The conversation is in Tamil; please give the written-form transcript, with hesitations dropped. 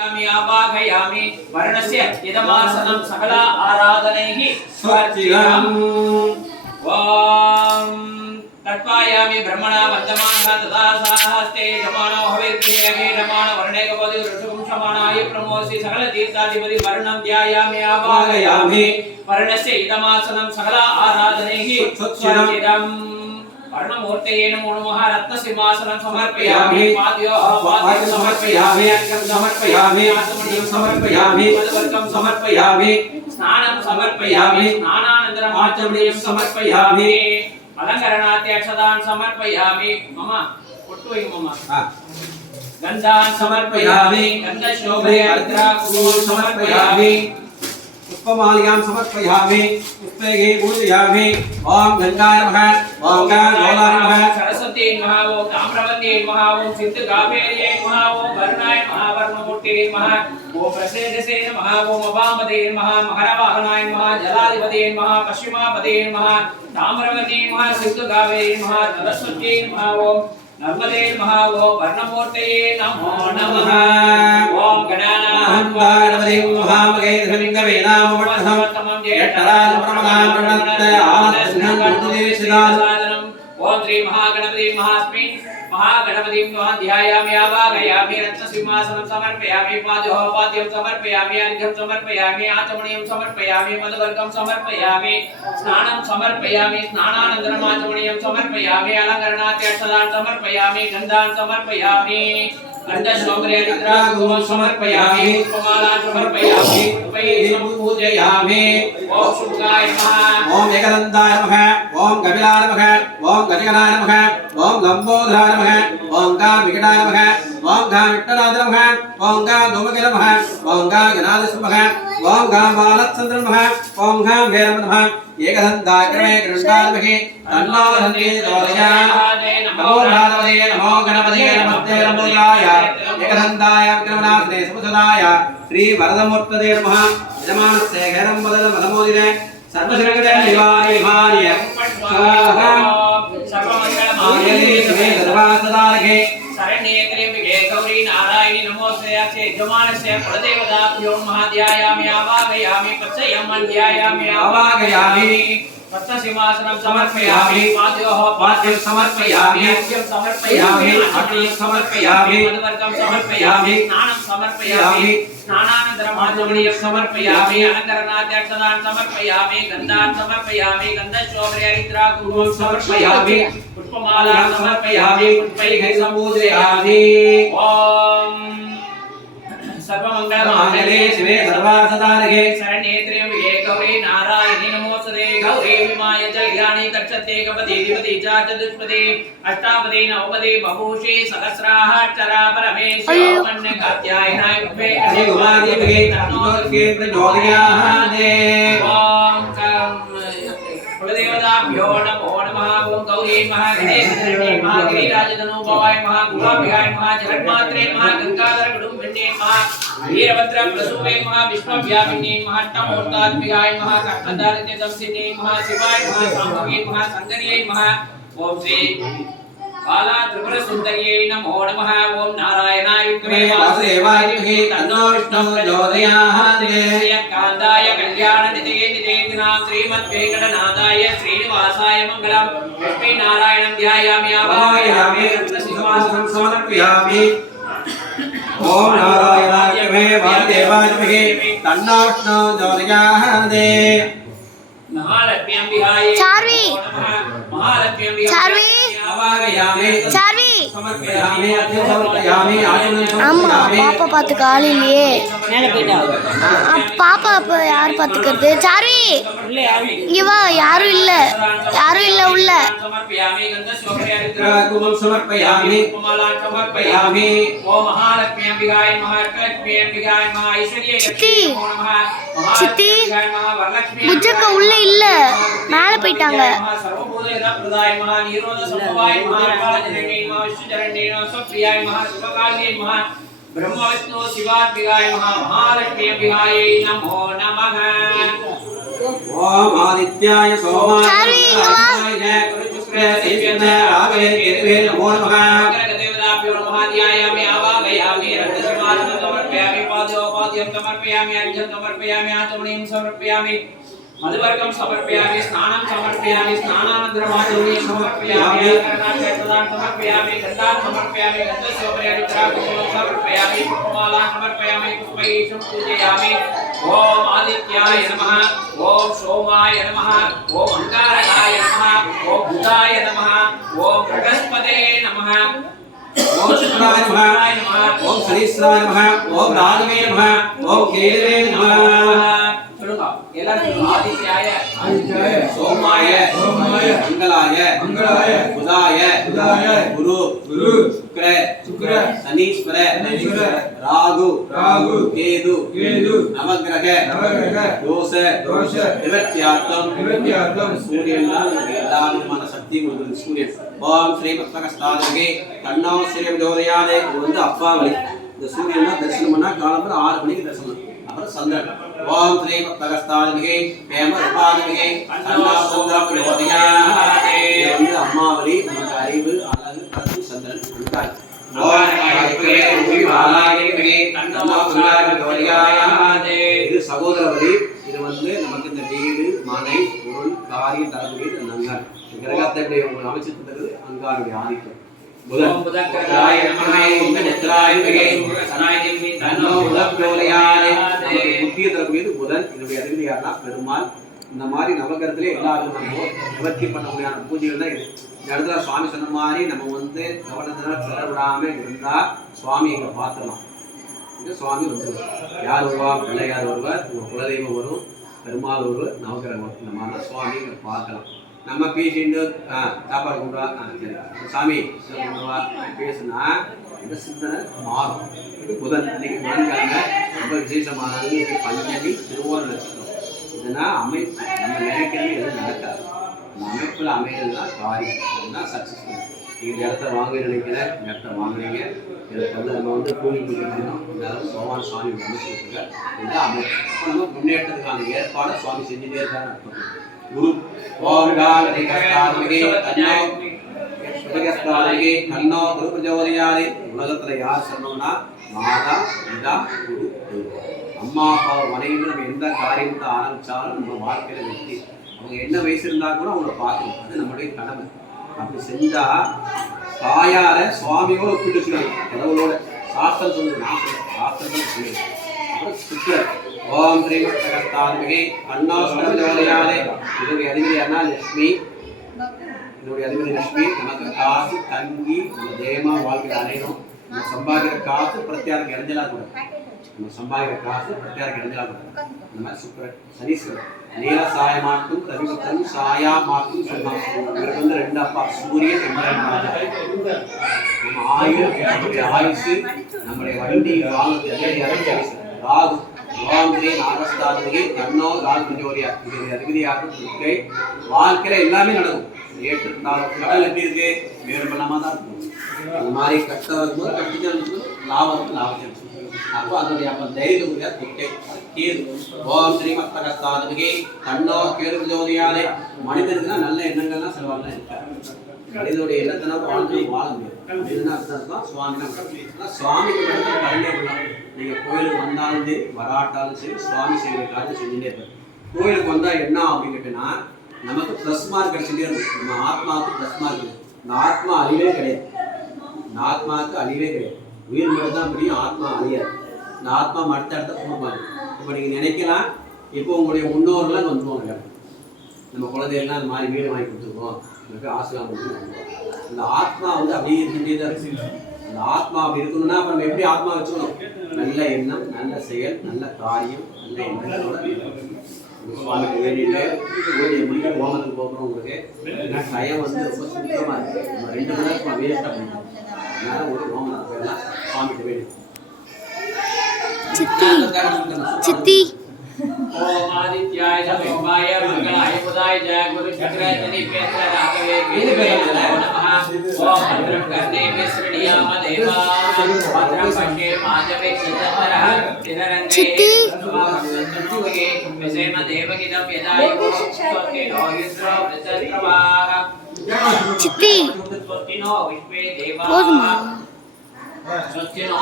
आवाहयामि वर्णस्य यदमासनं सकल आराधनैः स्वार्चितम् ओम तत्वायामि ब्रह्मणा वन्दमानः तदा साहस्ते जमानो हविर्गेहे जमानो वर्णेकपदि ऋषुवंशमानाय प्रमोसि सकल तीर्थाधिपति वर्णं ध्यायामि आवाहयामि वर्णस्य इदमासनं सकल आराधनैः स्वार्चितम् वर्णमूर्तये नमो नमः रत्नसिंहासनं समर्पयामि पादयोः पाद्यं समर्पयामि अर्घ्यं समर्पयामि आचमनीयं समर्पयामि पदवर्गं समर्पयामि स्नानं समर्पयामि स्नानानन्तरम् आचमनीयं समर्पयामि अलङ्करणात्यक्षतान् समर्पयामि मम पुट्टुयि मम गन्धान् समर्पयामि गन्धशोभयात्रा समर्पयामि पुष्पमाल्यां समर्पयामि पुष्पैः पूजयामि ओम गंगाय नमः ओम गंगाय नमः सरस्वती नमः ओम ताम्रवती नमः ओम सिद्धकावेर्यै नमः ओम वर्णाय नमः वर्णमूर्ते नमः ओम प्रसेदसे नमः ओम अवामदे नमः महरवाहनाय नमः जलाधिपते नमः पश्चिमापदे नमः ताम्रवती नमः सिद्धकावेर्यै नमः सरस्वती नमः ओम नर्मदे नमः ओम वर्णमूर्ते नमो नमः ओम गणानां गणपते महामगे धर्मिंगवे नाम वट्टसमत्तमं जेठराज प्रमदान प्रणत आनन्दं ओम श्री महागणपति महास्मि महागणपतिं ध्यायामि आवाहयामि रत्नसिंहासनं समर्पयामि पादयोः पाद्यं समर्पयामि अर्घ्यं समर्पयामि आचमनीयं समर्पयामि मधुवर्गं समर्पयामि स्नानं समर्पयामि स्नानानन्तरम् आचमनीयं समर्पयामि अलङ्करणात्यक्षतान् समर्पयामि गन्धान् समर्पयामि गन्धशोभयात्रा समर्पयामि पुष्पमालान् समर्पयामि उपैः पूजयामि ओम शुक्राय नमः ओम एकदन्ताय नमः ओम कपिलाय नमः ओम गजगणाय नमः ओम लंबोदराय नमः ओम विकटाय नमः ओम विट्टलाय नमः ओम धूमके नमः ओम गणाधीश नमः ओम बालचन्द्र नमः ओम भैरव नमः एकदन्ताय कृष्णाय नमः तन्नो नमो भगवते नमो गणपते नमस्ते नमोयाय एकदन्ताय विक्रमनाथने सुभसदाय श्री वरदमूर्तये नमः यजमानस्य घरं वदन मदमोदिने सर्वसंकटनिवारणाय स्वाहा सर्वमङ्गलमाङ्गल्ये शिवे सर्वार्थसाधके शरण्ये त्र्यम्बके गौरी नारायणी नमोस्तुते यजमानस्य कुलदेवताभ्यो नमः ध्यायामि आवाहयामि पच्चयं ध्यायामि आवाहयामि रत्नसिंहासनं समर्पयामि पादयोः पाद्यं समर्पयामि अर्घ्यं समर्पयामि आचमनीयं समर्पयामि मधुवर्गं समर्पयामि स्नानं समर्पयामि स्नानानन्तरम् आचमनीयं समर्पयामि अलङ्करणात्यक्षतान् समर्पयामि गन्धान् समर्पयामि गन्धशोभयात्रा समर्पयामि पुष्पमालान् समर्पयामि पुष्पैः सम्पूजयामि ओम सर्वमङ्गलमाङ्गल्ये शिवे सर्वार्थसाधके शरण्ये त्र्यम्बके गौरी नारायणी नमोस्तुते गौरी विमाय जल्याणि तक्षते कपति दिवति च चतुष्पदे अष्टापदे नवपदे बभूषे सहस्राः अक्षरा परमेश्वरो मन्ये कात्यायनाय भवे शिवादिभगे तन्नोर्गे प्रचोदयाते ओम कुलदेवताभ्यो नमो नमः ओम गौरी महागणेशने महागिरिराजधनुभवाय महागुहाभ्याय महाजगन्मात्रे महागंगाधर कुटुम्बिने महावीरभद्र प्रसूवे महाविश्वव्यापिने महाट्टमूर्तात्मिकाय महाकष्टदारिद्र्यदंसिने महाशिवाय महासाम्भवे महासंगनिये महा ओम श्री बाला त्रिपुर सुंदरिये नमो नमः ओम नारायणाय विद्महे वासुदेवाय धीमहि तन्नो विष्णुः प्रचोदयात् कान्ताय कल्याणनिधये निधेनां श्रीमद्वेंकटनाथाय श्रीनिवासाय मङ्गलम् लक्ष्मीनारायणं ध्यायामि आवाहयामि रत्नसिंहासनं समर्पयामि ओम नारायणाय विद्महे वासुदेवाय धीमहि तन्नो विष्णुः प्रचोदयात् महालक्ष्मी अंबिकायै चार्वी महालक्ष्मी अंबिकायै ஆமா பாப்பா பார்த்து காலையிலேயே பாப்பா அப்ப யார் பார்த்துக்கிறது சார்வி இங்க வா யாரும் இல்ல உள்ள சித்தி சித்தி புஜக்க உள்ள இல்ல மேல போயிட்டாங்க ब्रह्म विष्णु शिवात्मिकाय महालक्ष्मी अंबिकायै नमो नमः ओम आदित्याय सोमाय नमो नमः देवताभ्यो नमः ध्यायामि आवाहयामि रत्नसिंहासनं समर्पयामि आद्यं समर्पयामि अर्घ्यं समर्पयामि आचमनीं समर्पयामि मधुवर्गं समर्पयामि स्नानं समर्पयामि स्नानानन्तरमाचमनीं समर्पयामि करणार्थं समर्पयामि गन्धां समर्पयामि गन्धस्योपरि समर्पयामि पुष्पमालां समर्पयामि पुष्पैषं पूजयामि ओम आदित्याय नमः ओम सोमाय नमः ओम अंगारकाय नमः ओम बुधाय नमः ओम बृहस्पते नमः ओम शुक्राय नमः ओम शनीश्वराय नमः ओम राहवे नमः ओम केतवे नमः आदित्याय सोमाय मंगलाय बुधाय गुरु शुक्र शनीश्वर राहु केतु नवग्रह दोष निवृत्त्यार्थम सूर्यन எல்லா விதமான சக்தியும் கொடுக்குது சூரியன் ஓம் ஸ்ரீ பத்மகஸ்தாதே கண்ணோ ஸ்ரீ விஜோதயாதே இது வந்து அப்பா வழி இந்த சூரியனை தரிசனம் பண்ணா காலம்பர 6 மணிக்கு தரிசனம் அப்புறம் சந்திரன் ஓம் ஸ்ரீ பத்மகஸ்தாதே ஹேம ரூபாதே கண்ணோ சந்திர விஜோதயாதே இது வந்து அம்மா வழி நமக்கு அறிவு அழகு கருத்து சந்திரன் அன்பாய் இது சகோதர வழி இது வந்து நமக்கு இந்த வீடு மனை பொருள் காரியம் தரக்கூடிய நங்கன் கிரகத்தை எப்படி உங்களுக்கு அமைச்சு தந்தது அங்காருடைய ஆதிக்கம் புதன்கிரகாய நமஹ உங்கநேத்ராய நமஹ சனாய தேவி தன்னோ புதப்ரோலயானே நமக்கு புத்திய தரக்கூடியது புதன் இதனுடைய அதிபதி யாருன்னா பெருமாள் இந்த மாதிரி நவகிரகத்திலே எல்லா விதமான நிவர்த்தி பண்ண முடியாத பூஜைகள் தான் இது இந்த இடத்துல சுவாமி சொன்ன மாதிரி நம்ம வந்து கவனத்தினால செலவிடாம இருந்தா சுவாமி எங்களை பார்த்துடலாம் இங்கே சுவாமி வந்துடுவார் யார் வருவா பிள்ளையார் வருவார் உங்கள் குலதெய்வம் வரும் பெருமாள் வருவார் நவகிரகம் வரும் இந்த மாதிரிலாம் சுவாமி எங்களை பார்க்கலாம் நம்ம பேசிட்டு சாப்பாடு கொண்டு வா சரி சாமி கொண்டு வா பேசுனா இந்த சிந்தனை மாறும் இது புதன் இன்னைக்கு புதன்கிழமை ரொம்ப விசேஷமானது பஞ்சமி திருவோண நட்சத்திரம் இதெல்லாம் அமைப்பு நம்ம நினைக்கிறது எதுவும் நடக்காது அந்த அமைப்பில் அமைகிறது தான் காரியம் அதுதான் சக்ஸஸ்ஃபுல் நீங்கள் இந்த இடத்த வாங்க நினைக்கிறேன் இந்த இடத்த வாங்குறீங்க இதுக்கு வந்து நம்ம வந்து கூலி கொடுக்கணும் இந்த அளவு பகவான் சுவாமி அமைச்சு கொடுத்துருக்க இதுதான் அமைப்பு இப்போ நம்ம முன்னேற்றத்துக்கான ஏற்பாடை சுவாமி செஞ்சுட்டே இருக்கான்னு அர்த்தம் குரு ஓம் காலதி கர்த்தாத்மிகே கண்ணோ குரு பிரஜோதயாதே உலகத்துல யார் சொன்னோம்னா மாதா பிதா குரு அம்மா அப்பா மனைவின்னு நம்ம எந்த காரியத்தை ஆரம்பிச்சாலும் நம்ம வாழ்க்கையில வெற்றி அவங்க என்ன வயசு இருந்தா கூட அவங்கள பார்க்கணும் அது நம்மளுடைய கடமை அப்படி செஞ்சா தாயார சுவாமியோட ஒப்பிட்டு சொல்லுவாங்க கடவுளோட சாஸ்திரம் சொல்லுது நான் சாஸ்திரம் சொல்லுது அப்புறம் சுக்கர் ஓம் ஸ்ரீ பத்மகஸ்தாத்மிகே கண்ணோ பிரஜோதயாதே இதனுடைய அதிபதி யாருன்னா லட்சுமி இதனுடைய அதிபதி லட்சுமி நமக்கு காசு தங்கி நம்ம ஜெயமா வாழ்க்கையில் அடையணும் நம்ம சம்பாதிக்கிற காசு பிரத்யாருக்கு இடைஞ்சலா கூட நம்ம சம்பாதிக்கிற காசு பிரத்யாருக்கு இடைஞ்சலா கூட இந்த மாதிரி சுக்கரன் சனீஸ்வரன் நீல சாயமாட்டும் ரவிபுத்தன் சாயா மாட்டும் சொன்னான் இவருக்கு வந்து 2 அப்பா சூரியன் நம்ம ஆயுள் நம்முடைய ஆயுசு நம்முடைய வண்டி வாகனத்தை ராகு ஓம் ஸ்ரீ நாகஸ்தாத்மிகே கண்ணோ ராகு பிரஜோதயா இதனுடைய அதிபதியாக துர்க்கை வாழ்க்கையில எல்லாமே நடக்கும் ஏற்றிருந்தாலும் கடல் எப்படி இருக்கு வேறு பண்ணாம தான் இருக்கும் அந்த மாதிரி கஷ்டம் வரும்போது கட்டிச்சு லாபம் லாபம் அப்போ அதனுடைய அப்போ தைரியக்கூடிய துர்க்கை கேது ஓம் ஸ்ரீ மத்மகஸ்தாத்மிகே கண்ணோ கேது பிரஜோதயாதே மனிதனுக்கு நல்ல எண்ணங்கள்லாம் செலவாகலாம் இருக்காது மனிதனுடைய எண்ணத்தினா வாழ்ந்து வாழ முடியும் இதுதான் சுவாமி சுவாமிக்கு மட்டும் கருணை பண்ணலாம் நீங்க கோயிலுக்கு வந்தாலும் சரி வராட்டாலும் சரி சுவாமி செய்கிற காரியம் செஞ்சுட்டே இருப்பார் கோயிலுக்கு வந்தா என்ன அப்படின்னு கேட்டீங்கன்னா நமக்கு ப்ளஸ் மார்க் கிடைச்சிட்டே இருக்கும் நம்ம ஆத்மாவுக்கு ப்ளஸ் மார்க் இந்த ஆத்மா அழிவே கிடையாது இந்த ஆத்மாவுக்கு அழிவே கிடையாது உயிர் மட்டும் தான் முடியும் ஆத்மா அழியாது இந்த ஆத்மா அடுத்த இடத்த போகமாது இப்போ நீங்கள் நினைக்கலாம் இப்போ உங்களுடைய முன்னோர்கள்லாம் வந்துருவாங்க நம்ம குழந்தைகள்லாம் அந்த மாதிரி வீடு வாங்கி கொடுத்துருக்கோம் எனக்கு ஆசைலாம் கொடுத்துருக்கோம் அந்த ஆத்மா வந்து அப்படியே இருந்துகிட்டே தான் இருக்கு அந்த ஆத்மா அப்படி இருக்கணும்னா அப்போ நம்ம எப்படி ஆத்மா வச்சுக்கணும் நல்ல எண்ணம் நல்ல செயல் நல்ல காரியம் நல்ல எண்ணங்களோட சுவாமிக்கு வேண்டிட்டு பூஜையை முடிக்க ஹோமத்துக்கு போகிறோம் உங்களுக்கு ஏன்னா டைம் வந்து ரொம்ப சுத்தமாக இருக்குது நம்ம 2 மணி நேரம் வேஸ்ட்டாக பண்ணிட்டோம் அதனால ஒரு ஹோமத்துக்கு போயிடலாம் சுவாமிக்கு வேண்டி சித்தி ओम आदित्याय सोमाय मंगलाय बुधाय जय गुरु शुक्र शनि पेत्र राघवे केतवे नमः ओम भद्रं कर्णे विसृणीयाम देवा भद्रं पश्ये माधवे चित्तरः तिररङ्गे विषेम देवगिदं यदाय स्वस्ति नो युष्रो वृषत्रवाः चित्ती स्वस्ति नो विश्वे देवाः स्वस्ति नो